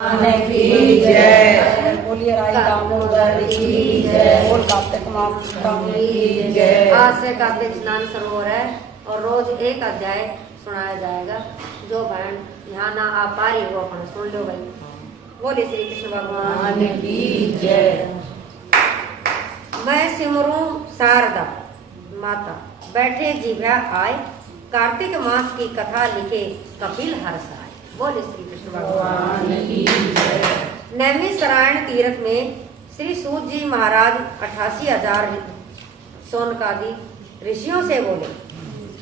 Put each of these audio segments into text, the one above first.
की जय। बोलिए राई दामोदर की जय। बोल कार्तिक मास की जय। आज से कार्तिक स्नान शुरू हो रहा है और रोज एक अध्याय सुनाया जाएगा। जो बहन यहाँ ना आ पा रही वो अपन सुन लो भाई। बोले श्री कृष्ण भगवान की जय। मैं सिमरू शारदा माता बैठे जिभ्या आय, कार्तिक मास की कथा लिखे कपिल हर्ष आए। बोले श्री कृष्ण भगवान की जय। नैमिषारण्य तीर्थ में श्री सूत जी महाराज 88,000 सोनकादि ऋषियों से बोले,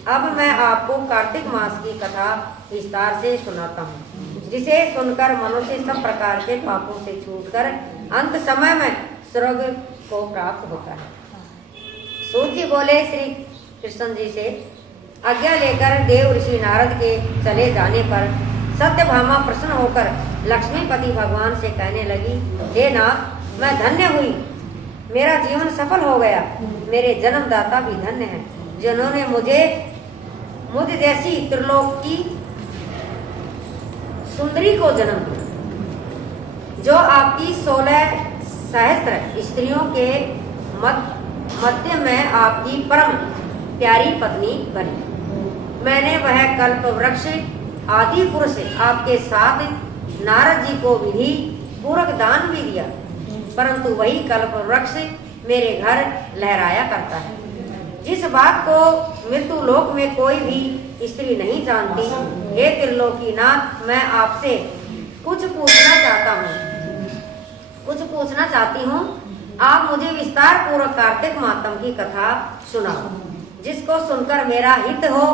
अब मैं आपको कार्तिक मास की कथा विस्तार से सुनाता हूँ, जिसे सुनकर मनुष्य सब प्रकार के पापों से छूटकर अंत समय में स्वर्ग को प्राप्त होता है। सूत जी बोले श्री कृष्ण जी से आज्ञा लेकर देव ऋषि नारद के चले जाने पर सत्यभामा प्रसन्न होकर लक्ष्मीपति भगवान से कहने लगी, हे नाथ, मैं धन्य हुई, मेरा जीवन सफल हो गया। मेरे जन्मदाता भी धन्य हैं, जिन्होंने मुझ जैसी त्रिलोक की सुंदरी को जन्म दिया, जो आपकी 16 सहस्त्र स्त्रियों के मध्य में आपकी परम प्यारी पत्नी बनी। मैंने वह कल्प वृक्ष आदि पुरुष आपके साथ नारद जी को विधि पूर्वक दान भी दिया, परंतु वही कल्प वृक्ष मेरे घर लहराया करता है, जिस बात को मृत्यु लोक में कोई भी स्त्री नहीं जानती। हे त्रिलोकीनाथ, मैं आपसे कुछ पूछना चाहती हूँ। आप मुझे विस्तार पूर्वक कार्तिक मातम की कथा सुनाओ, जिसको सुनकर मेरा हित हो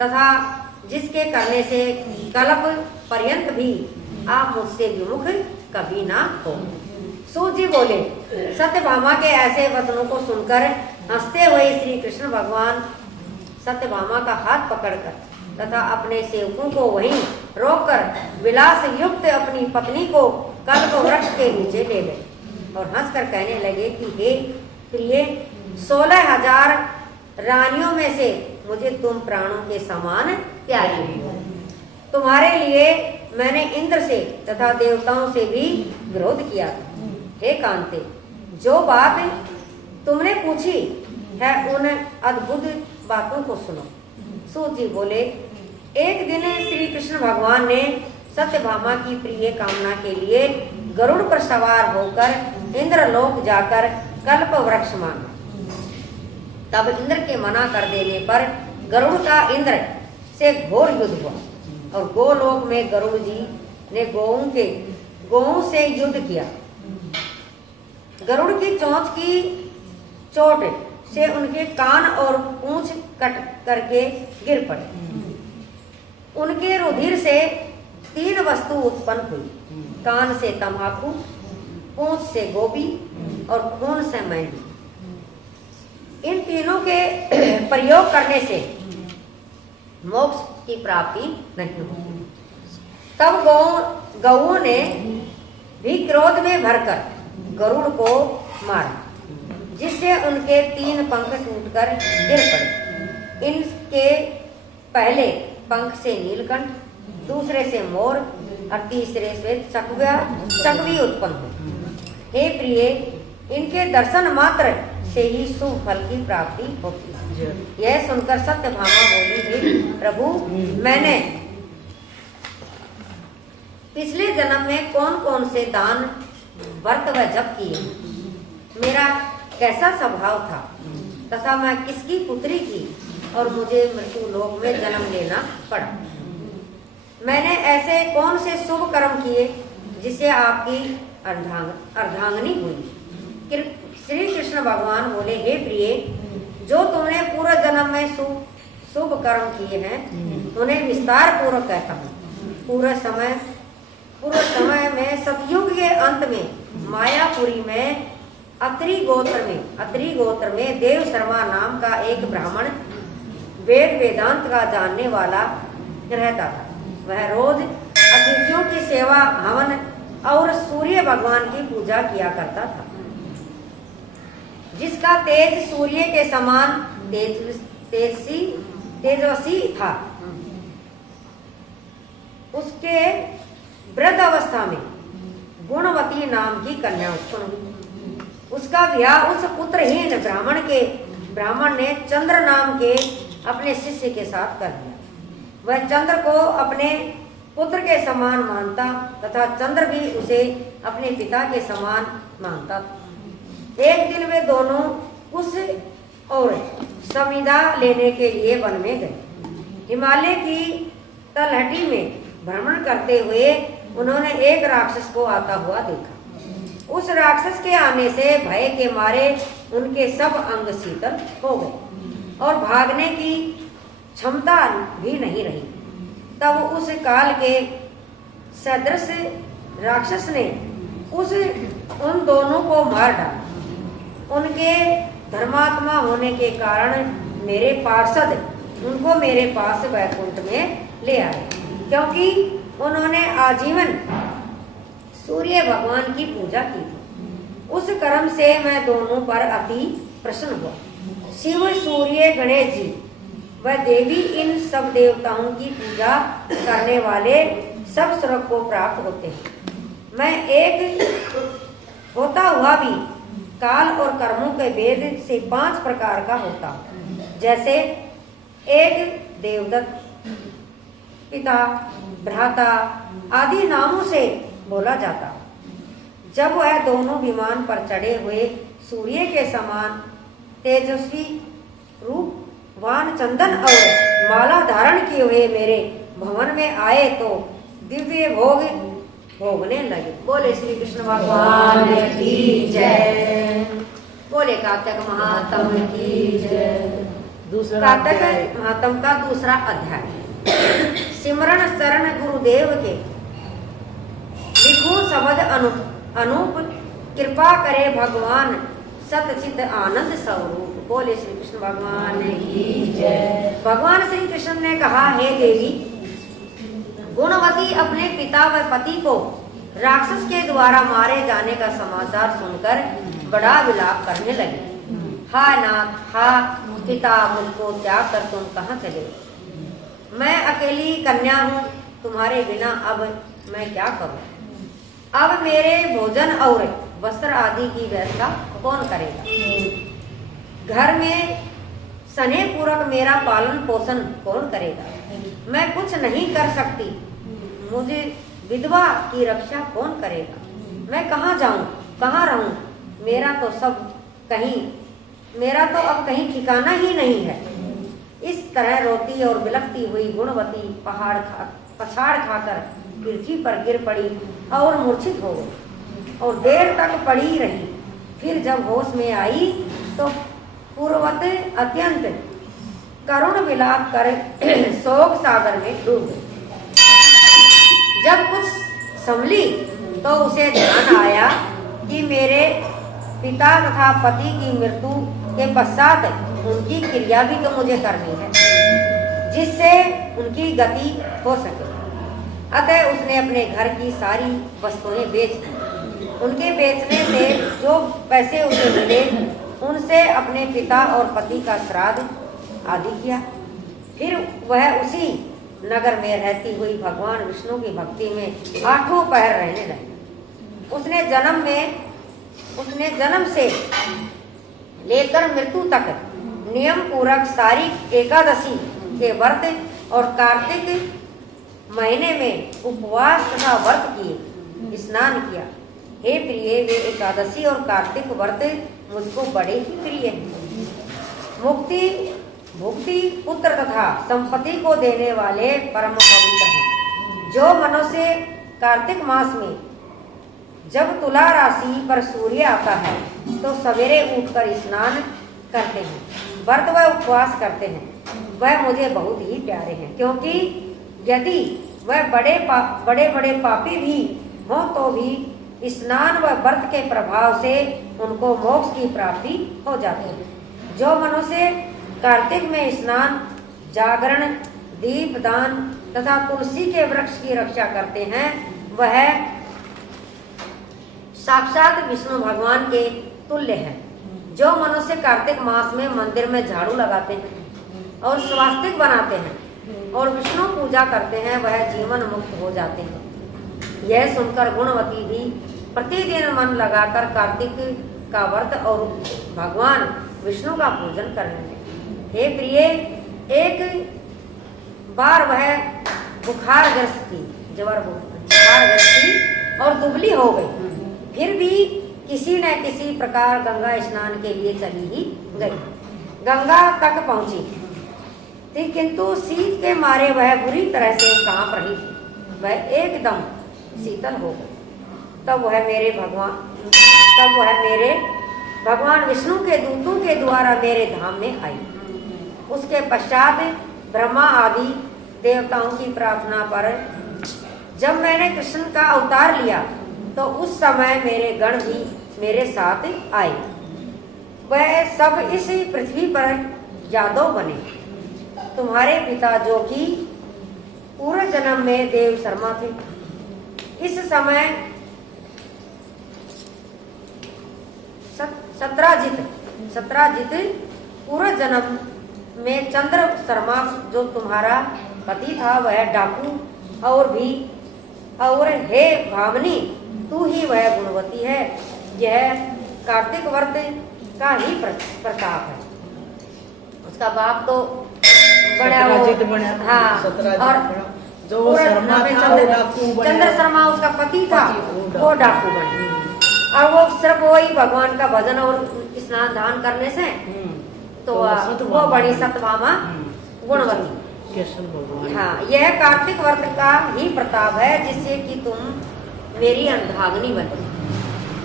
तथा जिसके करने से कल्प पर्यंत भी आप मुझसे विमुख कभी ना हो। सूत जी बोले, सत्यभामा के ऐसे वचनों को सुनकर हंसते हुए श्री कृष्ण भगवान सत्यभामा का हाथ पकड़कर तथा अपने सेवकों को वहीं रोककर विलास युक्त अपनी पत्नी को कल्प वृक्ष के नीचे ले गए और हंसकर कहने लगे कि हे प्रिय, 16,000 रानियों में से मुझे तुम प्राणों के समान प्यारी हो। तुम्हारे लिए मैंने इंद्र से तथा देवताओं से भी विरोध किया। हे कांते, जो बात तुमने पूछी है उन अद्भुत बातों को सुनो। सूत जी बोले, एक दिन श्री कृष्ण भगवान ने सत्यभामा की प्रिय कामना के लिए गरुड़ पर सवार होकर इंद्रलोक जाकर कल्प वृक्ष मांगा। तब इंद्र के मना कर देने पर गरुड़ का इंद्र से घोर युद्ध हुआ और गोलोक में गरुड़ जी ने गौओं से युद्ध किया। गरुड़ की चोंच की चोट से उनके कान और पूंछ कट करके गिर पड़े। उनके रुधिर से 3 वस्तु उत्पन्न हुई, कान से तंबाकू, पूंछ से गोपी और खून से मेंढी। इन तीनों के प्रयोग करने से मोक्ष की प्राप्ति नहीं होती। तब गौओं ने भी क्रोध में भरकर गरुड़ को मारा, जिससे उनके 3 पंख टूटकर गिर पड़े। इनके पहले पंख से नीलकंठ, दूसरे से मोर और तीसरे से चकवी उत्पन्न हुई। हे प्रिय, इनके दर्शन मात्र से ही शुभ फल की प्राप्ति होती है। यह सुनकर सत्यभामा बोली, हे प्रभु, मैंने पिछले जन्म में कौन कौन से दान व्रत व जप किए, मेरा कैसा स्वभाव था तथा मैं किसकी पुत्री थी और मुझे मृत्यु लोक में जन्म लेना पड़ा। मैंने ऐसे कौन से शुभ कर्म किए जिससे आपकी अर्धांगिनी हुई। श्री कृष्ण भगवान बोले, हे प्रिय, जो तुमने पूर्व जन्म में शुभ कर्म किए हैं उन्हें विस्तार पूर्वक कहता हूँ। पूर्व समय में सतयुग के अंत में मायापुरी में अत्रि गोत्र में देव शर्मा नाम का एक ब्राह्मण वेदांत का जानने वाला रहता था। वह रोज अतिथियों की सेवा, हवन और सूर्य भगवान की पूजा किया करता था, जिसका तेज सूर्य के समान तेजस्वी था। उसके वृद्ध अवस्था में गुणवती नाम की कन्या उत्पन्न हुई। उसका ब्याह उस पुत्रहीन ब्राह्मण ने चंद्र नाम के अपने शिष्य के साथ कर दिया। वह चंद्र को अपने पुत्र के समान मानता तथा चंद्र भी उसे अपने पिता के समान मानता था। एक दिन वे दोनों कुश और समिधा लेने के लिए वन में गए। हिमालय की तलहटी में भ्रमण करते हुए उन्होंने एक राक्षस को आता हुआ देखा। उस राक्षस के आने से भय के मारे उनके सब अंग शीतल हो गए और भागने की क्षमता भी नहीं रही। तब उस काल के सदृश राक्षस ने उन दोनों को मार डाला। उनके धर्मात्मा होने के कारण मेरे पार्षद उनको मेरे पास वैकुंठ में ले आए, क्योंकि उन्होंने आजीवन सूर्य भगवान की पूजा की थी। उस कर्म से मैं दोनों पर अति प्रसन्न हुआ। शिव, सूर्य, गणेश जी व देवी इन सब देवताओं की पूजा करने वाले सब स्वर्ग को प्राप्त होते हैं। मैं एक होता हुआ भी काल और कर्मों के भेद से 5 प्रकार का होता हूँ। जैसे एक देवदत्त, पिता, भ्राता आदि नामों से बोला जाता। जब वह दोनों विमान पर चढ़े हुए सूर्य के समान तेजस्वी रूपवान चंदन और माला धारण किए हुए मेरे भवन में आए तो दिव्य भोग भोगने लगे। बोले श्री कृष्ण भगवान की जय। बोले कार्तिक महात्म की जय। कार्तिक महात्म का दूसरा अध्याय। सिमरण शरण गुरुदेव के लिखूं शब्द अनूप कृपा करे भगवान सतचित आनंद स्वरूप। बोले श्री कृष्ण भगवान की जय। भगवान श्री कृष्ण ने कहा, हे देवी, गुणवती अपने पिता व पति को राक्षस के द्वारा मारे जाने का समाचार सुनकर बड़ा विलाप करने लगी। हा नाथ, हा पिता, मुझको त्याग कर तुम कहाँ चले? मैं अकेली कन्या हूँ, तुम्हारे बिना अब मैं क्या करूँ? अब मेरे भोजन और वस्त्र आदि की व्यवस्था कौन करेगा? घर में स्नेह पूर्वक मेरा पालन पोषण कौन करेगा? मैं कुछ नहीं कर सकती, मुझे विधवा की रक्षा कौन करेगा? मैं कहाँ जाऊँ, कहाँ रहूँ? मेरा तो अब कहीं ठिकाना ही नहीं है। इस तरह रोती और बिलखती हुई गुणवती पछाड़ खाकर पृथ्वी पर गिर पड़ी और मूर्छित हो गई और देर तक पड़ी रही। फिर जब होश में आई तो पूर्ववत अत्यंत करुण विलाप कर शोक सागर में डूब गई। जब कुछ संभली तो उसे ध्यान आया कि मेरे पिता तथा पति की मृत्यु के पश्चात उनकी क्रिया भी तो मुझे करनी है, जिससे उनकी गति हो सके। अतः उसने अपने घर की सारी वस्तुएं बेच दी। उनके बेचने से जो पैसे उसे मिले उनसे अपने पिता और पति का श्राद्ध आदि किया। फिर वह उसी नगर में रहती हुई भगवान विष्णु की भक्ति में 8 पहर रहने लगी। उसने जन्म से लेकर मृत्यु तक नियम पूर्वक सारी एकादशी के व्रत और कार्तिक महीने में उपवास तथा व्रत किए, स्नान किया। हे प्रिय, वे एकादशी और कार्तिक व्रत मुझको बड़े ही प्रिय हैं। मुक्ति, भुक्ति, पुत्र तथा संपत्ति को देने वाले परम पवित्र हैं। जो मनुष्य कार्तिक मास में जब तुला राशि पर सूर्य आता है तो सवेरे उठकर स्नान करते हैं, व्रत व उपवास करते हैं, वह मुझे बहुत ही प्यारे हैं। क्योंकि यदि वह बड़े बड़े पापी भी हों तो भी स्नान व व्रत के प्रभाव से उनको मोक्ष की प्राप्ति हो जाती है। जो मनुष्य कार्तिक में स्नान, जागरण, दीपदान तथा तुलसी के वृक्ष की रक्षा करते हैं, वह साक्षात विष्णु भगवान के तुल्य है। जो मनुष्य कार्तिक मास में मंदिर में झाड़ू लगाते हैं और स्वास्तिक बनाते हैं और विष्णु पूजा करते हैं, वह जीवन मुक्त हो जाते हैं। यह सुनकर गुणवती भी प्रतिदिन मन लगाकर कार्तिक का व्रत और भगवान विष्णु का पूजन करने लगे। हे प्रिय, एक बार वह बुखारग्रस्त थी, बुखारग्रस्त थी और दुबली हो गई। फिर भी किसी न किसी प्रकार गंगा स्नान के लिए चली ही गई। गंगा तक पहुंची थी, किंतु शीत के मारे वह बुरी तरह से कांप रही थी। वह एकदम शीतल हो गई। तब वह मेरे भगवान विष्णु के दूतों के द्वारा मेरे धाम में आई। उसके पश्चात ब्रह्मा आदि देवताओं की प्रार्थना पर जब मैंने कृष्ण का अवतार लिया तो उस समय मेरे गण भी मेरे साथ आए। वह सब इस पृथ्वी पर यादव बने। तुम्हारे पिता जो कि पूर्व जन्म में देव शर्मा थे, इस समय सत्राजित पूर्व जन्म में चंद्र शर्मा जो तुम्हारा पति था वह डाकू और हे भावनी, तू ही वह गुणवती है। यह कार्तिक व्रत का ही प्रताप है। उसका बाप तो बड़ा और जो शर्मा था वो डाकू बना। चंद्र शर्मा उसका पति था, वो डाकू बने। और वो सिर्फ वही भगवान का भजन और स्नान दान करने से तो वो बड़ी सतभामा गुणवती। हाँ, यह कार्तिक व्रत का ही प्रताप है जिससे कि तुम मेरी अंधाग्नि बनी।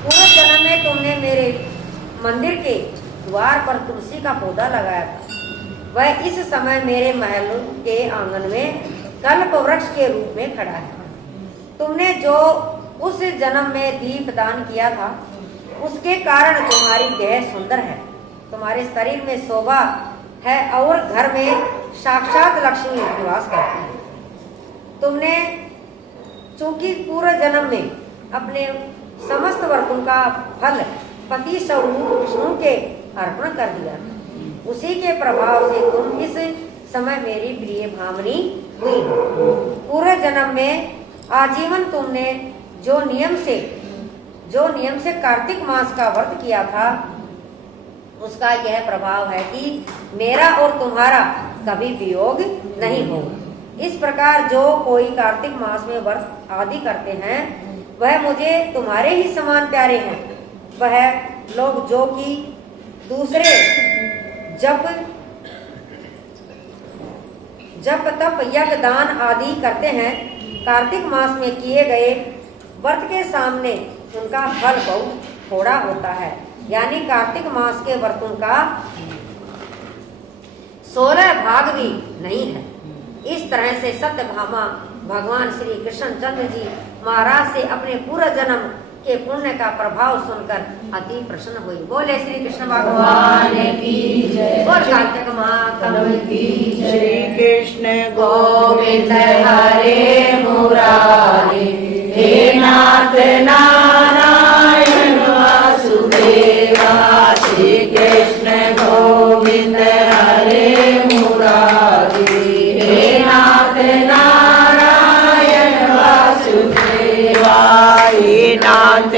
पूर्व जन्म में तुमने मेरे मंदिर के द्वार पर तुलसी का पौधा लगाया था। वह इस समय मेरे महल के आंगन में कल्प वृक्ष के रूप में खड़ा है। तुमने जो उस जन्म में दीप दान किया था उसके कारण तुम्हारी देह सुंदर है, तुम्हारे शरीर में शोभा है और घर में साक्षात लक्ष्मी निवास करती है। तुमने चूंकि पूर्व जन्म में अपने समस्त व्रतों का फल पति स्वरूप विष्णु के अर्पण कर दिया, उसी के प्रभाव से तुम इस समय मेरी प्रिय भावनी हुई। पूर्व जन्म में आजीवन तुमने जो नियम से कार्तिक मास का व्रत किया था उसका यह प्रभाव है कि मेरा और तुम्हारा कभी वियोग नहीं होगा। इस प्रकार जो कोई कार्तिक मास में व्रत आदि करते हैं वह मुझे तुम्हारे ही समान प्यारे हैं। वह लोग जो कि दूसरे जप तप यज्ञ दान आदि करते हैं, कार्तिक मास में किए गए व्रत के सामने उनका फल बहुत थोड़ा होता है। यानी कार्तिक मास के व्रतों का 16 भाग भी नहीं है। इस तरह से सत्यभामा भगवान श्री कृष्ण चंद्र जी महाराज से अपने पूर्व जन्म के पुण्य का प्रभाव सुनकर अति प्रसन्न हुई। बोले श्री कृष्ण भगवान की जय। बोल कार्तिक महात्म की जय। श्री कृष्ण गोविंद हरे मुरारी, हे नाथ नारायण वासुदेवा। श्री कृष्ण गोविंद हरे मुरारी, हे नाथ नारायण वासुदेवा। नाथ